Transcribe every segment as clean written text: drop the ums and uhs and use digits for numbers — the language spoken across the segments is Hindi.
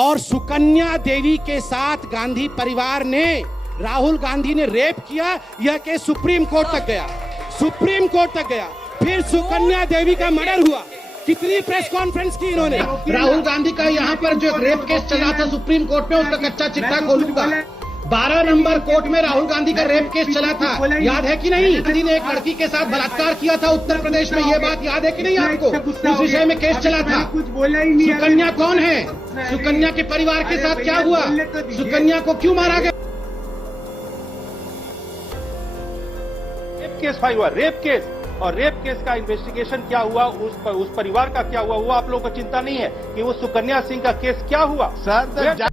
और सुकन्या देवी के साथ गांधी परिवार ने, राहुल गांधी ने रेप किया। यह केस सुप्रीम कोर्ट तक गया, सुप्रीम कोर्ट तक गया। फिर सुकन्या देवी का मर्डर हुआ। कितनी प्रेस कॉन्फ्रेंस की इन्होंने। राहुल गांधी का यहाँ पर जो रेप केस चला था सुप्रीम कोर्ट में, उसका कच्चा चिट्ठा खोलूंगा। 12 नंबर कोर्ट में राहुल गांधी का रेप केस चला था, याद है कि नहीं? गांधी ने एक लड़की के साथ बलात्कार किया था उत्तर प्रदेश में, ये बात याद है कि नहीं आपको? उस विषय में केस चला था। सुकन्या कौन है? सुकन्या के परिवार के साथ क्या हुआ? सुकन्या को क्यों मारा गया? रेप केस फाइल हुआ, रेप केस, और रेप केस का इन्वेस्टिगेशन क्या हुआ, उस परिवार का क्या हुआ, वो आप लोगों को चिंता नहीं है कि वो सुकन्या सिंह का केस क्या हुआ? सर,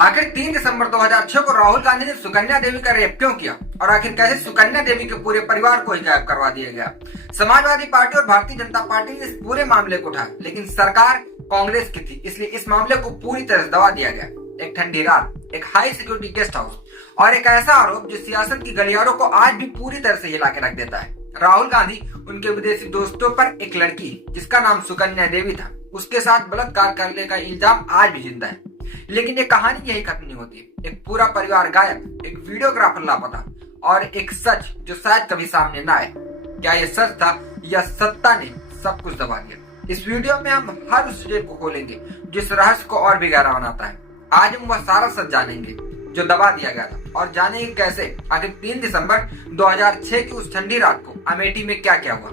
आखिर 3 दिसंबर 2006 को राहुल गांधी ने सुकन्या देवी का रेप क्यों किया और आखिर कैसे सुकन्या देवी के पूरे परिवार को ही गायब करवा दिया गया? समाजवादी पार्टी और भारतीय जनता पार्टी ने इस पूरे मामले को उठाया, लेकिन सरकार कांग्रेस की थी, इसलिए इस मामले को पूरी तरह से दबा दिया गया। एक ठंडी रात, एक हाई सिक्योरिटी गेस्ट हाउस और एक ऐसा आरोप जो सियासत की गलियारों को आज भी पूरी तरह से हिला के रख देता है। राहुल गांधी, उनके विदेशी दोस्तों पर एक लड़की जिसका नाम सुकन्या देवी था, उसके साथ बलात्कार करने का इल्जाम आज भी जिंदा है। लेकिन ये कहानी यही खत्म नहीं होती। एक पूरा परिवार गायब, एक वीडियोग्राफर लापता और एक सच जो शायद कभी सामने ना आए। क्या ये सच था या सत्ता ने सब कुछ दबा दिया? इस वीडियो में हम हर उस डिटेल को खोलेंगे जिस रहस्य को और भी गहरा बनाता है। आज हम वह सारा सच जानेंगे जो दबा दिया गया था और जानेंगे कैसे आखिर 3 दिसंबर 2006 की उस ठंडी रात को अमेठी में क्या क्या हुआ।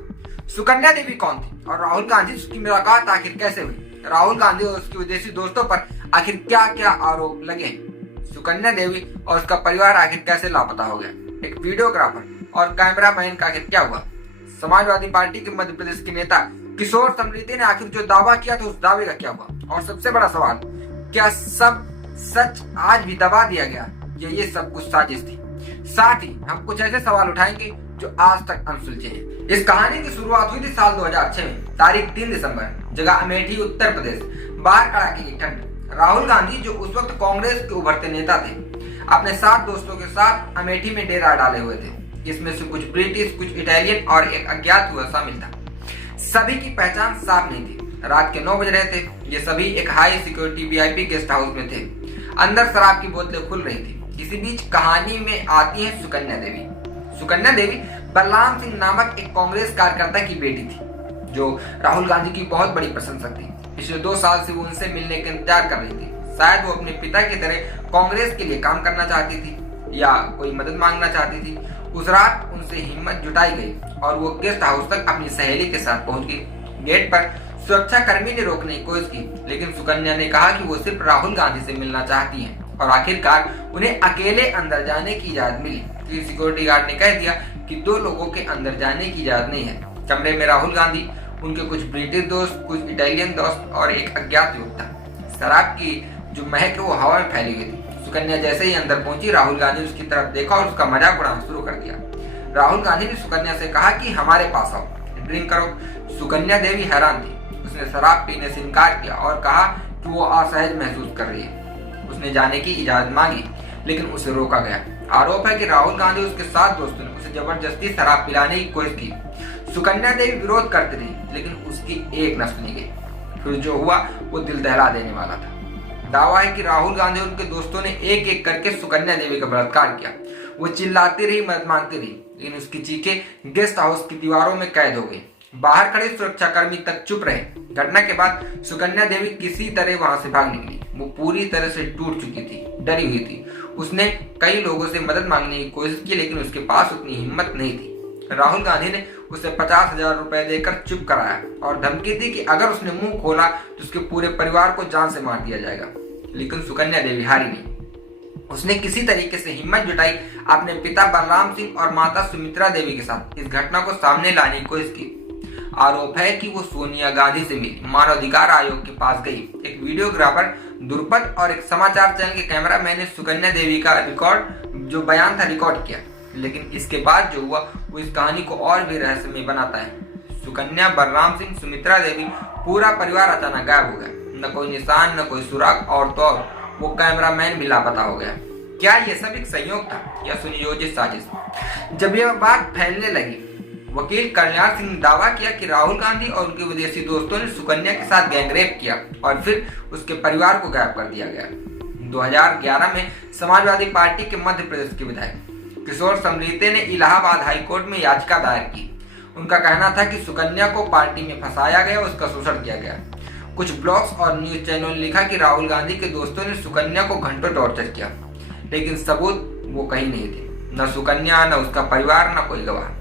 सुकन्या देवी कौन थी और राहुल गांधी से उसकी मुलाकात आखिर कैसे हुई? राहुल गांधी और उसके विदेशी दोस्तों पर आखिर क्या क्या आरोप लगे? सुकन्या देवी और उसका परिवार आखिर कैसे लापता हो गया? एक वीडियोग्राफर और कैमरामैन का आखिर क्या हुआ? समाजवादी पार्टी के मध्य प्रदेश के नेता किशोर समृद्धि ने आखिर जो दावा किया था उस दावे का क्या हुआ? और सबसे बड़ा सवाल, क्या सब सच आज भी दबा दिया गया या ये सब कुछ साजिश थी? साथ ही हम कुछ ऐसे सवाल उठाएंगे जो आज तक अनसुलझे हैं। इस कहानी की शुरुआत हुई थी साल 2006 में, तारीख 3 दिसंबर, जगह अमेठी उत्तर प्रदेश। बाहर कड़ाके की ठंड। राहुल गांधी जो उस वक्त कांग्रेस के उभरते नेता थे, अपने 7 दोस्तों के साथ अमेठी में डेरा डाले हुए थे। इसमें से कुछ ब्रिटिश, कुछ इटालियन और एक अज्ञात युवक शामिल था। सभी की पहचान साफ नहीं थी। रात के 9 बज रहे थे। ये सभी एक high security VIP guest house में थे। अंदर शराब की बोतलें खुल रही थी। इसी बीच कहानी में आती है सुकन्या देवी। सुकन्या देवी बलराम सिंह नामक एक कांग्रेस कार्यकर्ता की बेटी थी जो राहुल गांधी की बहुत बड़ी प्रशंसक थी। पिछले 2 साल से वो उनसे मिलने का इंतजार कर रही थी। शायद वो अपने पिता की तरह कांग्रेस के लिए काम करना चाहती थी या कोई मदद मांगना चाहती थी। उस रात उनसे हिम्मत जुटाई गई और वो गेस्ट हाउस तक अपनी सहेली के साथ पहुंच गई। गेट पर सुरक्षा कर्मी ने रोकने की कोशिश की, लेकिन सुकन्या ने कहा कि वो सिर्फ राहुल गांधी से मिलना चाहती हैं और आखिरकार उन्हें अकेले अंदर जाने की इजाजत मिली। सिक्योरिटी गार्ड ने कह दिया कि 2 लोगों के अंदर जाने की इजाजत नहीं है। कमरे में राहुल गांधी, उनके कुछ ब्रिटिश दोस्त, कुछ इटालियन दोस्त और एक अज्ञात युवक था। शराब की जो महक है वो हवा में फैली हुई थी। सुकन्या जैसे ही अंदर पहुंची, राहुल गांधी उसकी तरफ देखा और उसका मजाक उड़ाना शुरू कर दिया। राहुल गांधी ने सुकन्या से कहा कि हमारे पास आओ, ड्रिंक करो। सुकन्या देवी हैरान थी। उसने शराब पीने से इनकार किया और कहा कि वो असहज महसूस कर रही है। उसने जाने की इजाजत मांगी, लेकिन उसे रोका गया। आरोप है कि राहुल गांधी उसके 7 दोस्तों ने उसे जबरदस्ती शराब पिलाने की कोशिश की। सुकन्या देवी विरोध करती रही, लेकिन उसकी एक न सुनी गई। फिर जो हुआ वो दिल दहला देने वाला था। दावा है कि राहुल गांधी और उनके दोस्तों ने एक एक करके सुकन्या देवी का बलात्कार किया। वो चिल्लाती रही, मदद मांगती रही, लेकिन उसकी चीखें गेस्ट हाउस की दीवारों में कैद हो गई। बाहर खड़े सुरक्षाकर्मी तक चुप रहे। घटना के बाद सुकन्या देवी किसी तरह वहां से भाग निकली। वो पूरी तरह से टूट चुकी थी, डरी हुई थी। उसने कई लोगों से मदद मांगने की कोशिश की, लेकिन उसके पास उतनी हिम्मत नहीं थी। राहुल गांधी ने उसे 50,000 रुपए देकर चुप कराया और धमकी दी कि अगर उसने मुंह खोला तो उसके पूरे परिवार को जान से मार दिया जाएगा। लेकिन सुकन्या देवी हारी नहीं। उसने किसी तरीके से हिम्मत जुटाई, अपने पिता बलराम सिंह और माता सुमित्रा देवी के साथ इस घटना को सामने लाने की कोशिश की। आरोप है कि वो सोनिया गांधी से मिली, मानवाधिकार आयोग के पास गई। एक वीडियोग्राफर दुर्पद और एक समाचार चैनल के कैमरामैन ने सुकन्या देवी का जो बयान था रिकॉर्ड किया। लेकिन इसके बाद जो हुआ वो इस कहानी को और भी रहस्यमय बनाता है। सुकन्या, बलराम सिंह, सुमित्रा देवी, पूरा परिवार अचानक गायब हो गया। न कोई निशान, न कोई सुराग और तो वो कैमरामैन भी लापता हो गया। क्या ये सब एक संयोग था या सुनियोजित साजिश? जब यह बात फैलने लगी वकील कल्याण सिंह ने दावा किया कि राहुल गांधी और उनके विदेशी दोस्तों ने सुकन्या के साथ गैंगरेप किया और फिर उसके परिवार को गायब कर दिया गया। 2011 में समाजवादी पार्टी के मध्य प्रदेश के विधायक किशोर समरीते ने इलाहाबाद हाईकोर्ट में याचिका दायर की। उनका कहना था कि सुकन्या को पार्टी में फंसाया गया, उसका शोषण किया गया। कुछ ब्लॉग्स और न्यूज चैनल ने लिखा कि राहुल गांधी के दोस्तों ने सुकन्या को घंटों टॉर्चर किया, लेकिन सबूत वो कहीं नहीं थे, न सुकन्या, न उसका परिवार, न कोई गवाह।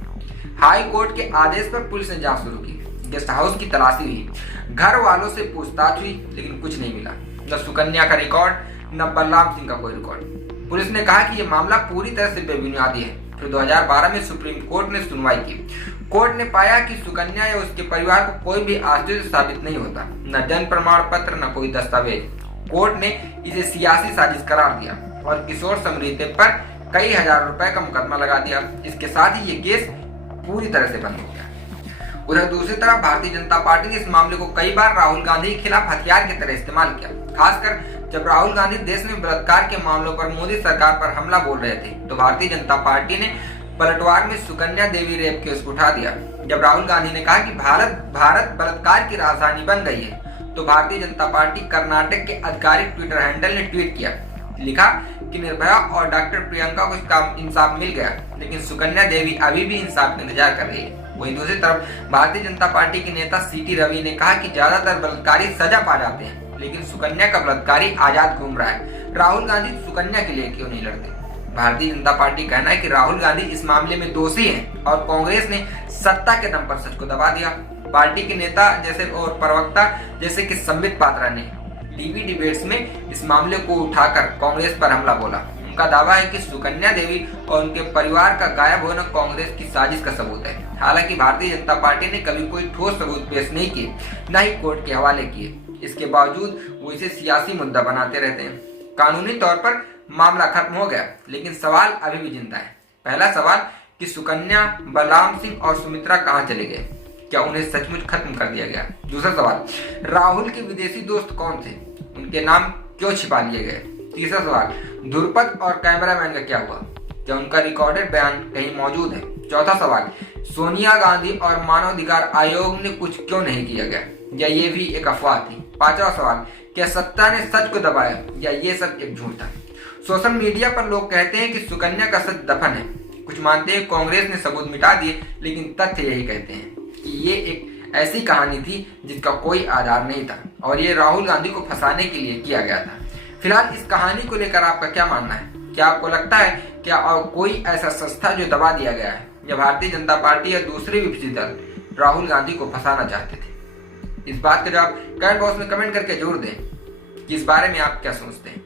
हाई कोर्ट के आदेश पर पुलिस ने जांच शुरू की। गेस्ट हाउस की तलाशी हुई, घर वालों से पूछताछ हुई, लेकिन कुछ नहीं मिला, न सुकन्या का रिकॉर्ड, न बलराम सिंह का कोई रिकॉर्ड। पुलिस ने कहा कि यह मामला पूरी तरह से बेबुनियादी है। फिर 2012 में सुप्रीम कोर्ट ने सुनवाई की। कोर्ट ने पाया कि सुकन्या या उसके परिवार को कोई भी आश्चर्य साबित नहीं होता, न जन्म प्रमाण पत्र, न कोई दस्तावेज। कोर्ट ने इसे सियासी साजिश करार दिया और किशोर समरीते पर कई हजार रुपए का मुकदमा लगा दिया। इसके साथ ही ये केस पूरी तरह से बंद हो गया। उधर दूसरी तरफ भारतीय जनता पार्टी ने इस मामले को कई बार राहुल गांधी के खिलाफ हथियार की तरह इस्तेमाल किया। खासकर जब राहुल गांधी देश में बलात्कार के मामलों पर मोदी सरकार पर हमला बोल रहे थे, तो भारतीय जनता पार्टी ने पलटवार में सुकन्या देवी रेप केस उठा दिया। जब राहुल गांधी ने कहा कि भारत बलात्कार की राजधानी बन गई है, तो भारतीय जनता पार्टी कर्नाटक के आधिकारिक ट्विटर हैंडल ने ट्वीट किया, लिखा कि निर्भया और डॉक्टर प्रियंका को इसका इंसाफ मिल गया, लेकिन सुकन्या देवी अभी भी इंसाफ का इंतजार कर रही है। वहीं दूसरी तरफ भारतीय जनता पार्टी के नेता सीटी रवि ने कहा कि ज्यादातर बलात्कारी सजा पा जाते हैं, लेकिन सुकन्या का बलात्कारी आजाद घूम रहा है। राहुल गांधी सुकन्या के लिए क्यों नहीं लड़ते? भारतीय जनता पार्टी कहना है कि राहुल गांधी इस मामले में दोषी हैं और कांग्रेस ने सत्ता के दम पर सच को दबा दिया। पार्टी के नेता जैसे और प्रवक्ता जैसे कि संबित पात्रा ने टीवी डिबेट्स में इस मामले को उठाकर कांग्रेस पर हमला बोला। उनका दावा है कि सुकन्या देवी और उनके परिवार का गायब होना कांग्रेस की साजिश का सबूत है। हालांकि भारतीय जनता पार्टी ने कभी कोई ठोस सबूत पेश नहीं किए, न ही कोर्ट के हवाले किए। इसके बावजूद वो इसे सियासी मुद्दा बनाते रहते हैं। कानूनी तौर पर मामला खत्म हो गया, लेकिन सवाल अभी भी जिंदा है। पहला सवाल कि सुकन्या, बलराम सिंह और सुमित्रा कहाँ चले गए? क्या उन्हें सचमुच खत्म कर दिया गया? दूसरा सवाल, राहुल के विदेशी दोस्त कौन थे? उनके नाम क्यों छिपा लिए गए? तीसरा सवाल, ध्रुपद और कैमरामैन का क्या हुआ? क्या उनका रिकॉर्डेड बयान कहीं मौजूद है? चौथा सवाल, सोनिया गांधी और मानवाधिकार आयोग ने कुछ क्यों नहीं किया गया, या ये भी एक अफवाह थी? पांचवा सवाल, क्या सत्ता ने सच को दबाया या ये सब एक झूठ था? सोशल मीडिया पर लोग कहते हैं कि सुकन्या का सच दफन है। कुछ मानते हैं कांग्रेस ने सबूत मिटा दिए, लेकिन तथ्य यही कहते हैं कि ये एक ऐसी कहानी थी जिसका कोई आधार नहीं था और ये राहुल गांधी को फंसाने के लिए किया गया था। फिलहाल इस कहानी को लेकर आपका क्या मानना है? क्या आपको लगता है क्या कोई ऐसा संस्था जो दबा दिया गया है, या भारतीय जनता पार्टी या दूसरे विपक्षी दल राहुल गांधी को फंसाना चाहते थे? इस बात का जवाब कमेंट बॉक्स में कमेंट करके जरूर दें कि इस बारे में आप क्या सोचते हैं।